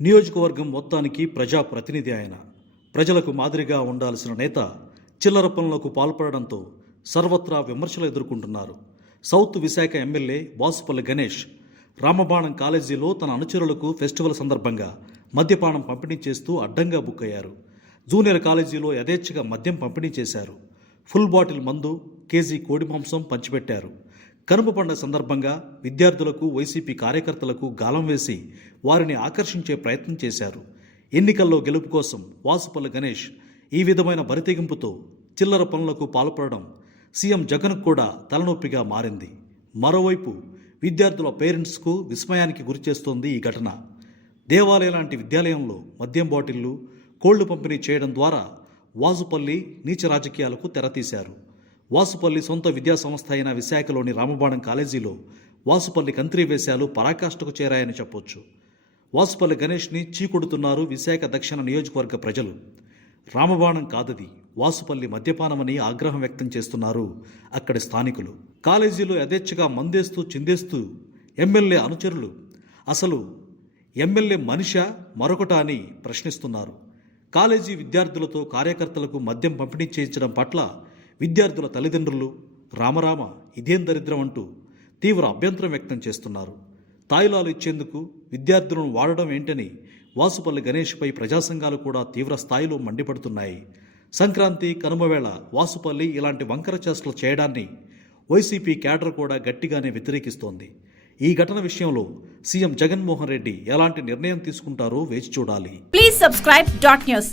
నియోజకవర్గం మొత్తానికి ప్రజా ప్రతినిధి ఆయన. ప్రజలకు మాదిరిగా ఉండాల్సిన నేత చిల్లర పనులకు పాల్పడడంతో సర్వత్రా విమర్శలు ఎదుర్కొంటున్నారు. సౌత్ విశాఖ ఎమ్మెల్యే వాసుపల్లి గణేష్ రామబాణం కాలేజీలో తన అనుచరులకు ఫెస్టివల్ సందర్భంగా మద్యపానం పంపిణీ చేస్తూ అడ్డంగా బుక్ అయ్యారు జూనియర్ కాలేజీలో యథేచ్ఛగా మద్యం పంపిణీ చేశారు. ఫుల్ బాటిల్ మందు కేజీ కోడి మాంసం పంచిపెట్టారు. కనుమ పండుగ సందర్భంగా విద్యార్థులకు వైసీపీ కార్యకర్తలకు గాలం వేసి వారిని ఆకర్షించే ప్రయత్నం చేశారు. ఎన్నికల్లో గెలుపు కోసం వాసుపల్లి గణేష్ ఈ విధమైన బరితెగింపుతో చిల్లర పనులకు పాల్పడడం సీఎం జగన్ కూడా తలనొప్పిగా మారింది. మరోవైపు విద్యార్థుల పేరెంట్స్కు విస్మయానికి గురిచేస్తోంది ఈ ఘటన. దేవాలయం లాంటి విద్యాలయంలో మద్యం బాటిళ్ళు కోళ్ళు పంపిణీ చేయడం ద్వారా వాసుపల్లి నీచ రాజకీయాలకు తెరతీశారు. వాసుపల్లి సొంత విద్యాసంస్థ అయిన విశాఖలోని రామబాణం కాలేజీలో వాసుపల్లి కంత్రి వేశాలు పరాకాష్ఠకు చేరాయని చెప్పొచ్చు. వాసుపల్లి గణేష్ని చీకొడుతున్నారు విశాఖ దక్షిణ నియోజకవర్గ ప్రజలు. రామబాణం కాదది వాసుపల్లి మద్యపానమని ఆగ్రహం వ్యక్తం చేస్తున్నారు అక్కడి స్థానికులు. కాలేజీలో యథేచ్ఛగా మందేస్తూ చిందేస్తూ ఎమ్మెల్యే అనుచరులు. అసలు ఎమ్మెల్యే మనిష మరొకట అని ప్రశ్నిస్తున్నారు. కాలేజీ విద్యార్థులతో కార్యకర్తలకు మద్యం పంపిణీ చేయించడం పట్ల విద్యార్థుల తల్లిదండ్రులు రామరామ ఇదేం దరిద్రం అంటూ తీవ్ర అభ్యంతరం వ్యక్తం చేస్తున్నారు. తాయిలాలు ఇచ్చేందుకు విద్యార్థులను వాడడం ఏంటని వాసుపల్లి గణేష్పై ప్రజాసంఘాలు కూడా తీవ్ర స్థాయిలో మండిపడుతున్నాయి. సంక్రాంతి కనుమవేళ వాసుపల్లి ఇలాంటి వంకర చేష్టలు చేయడాన్ని వైసీపీ క్యాడర్ కూడా గట్టిగానే వ్యతిరేకిస్తోంది. ఈ ఘటన విషయంలో సీఎం జగన్మోహన్ రెడ్డి ఎలాంటి నిర్ణయం తీసుకుంటారో వేచి చూడాలి. Please subscribe dot news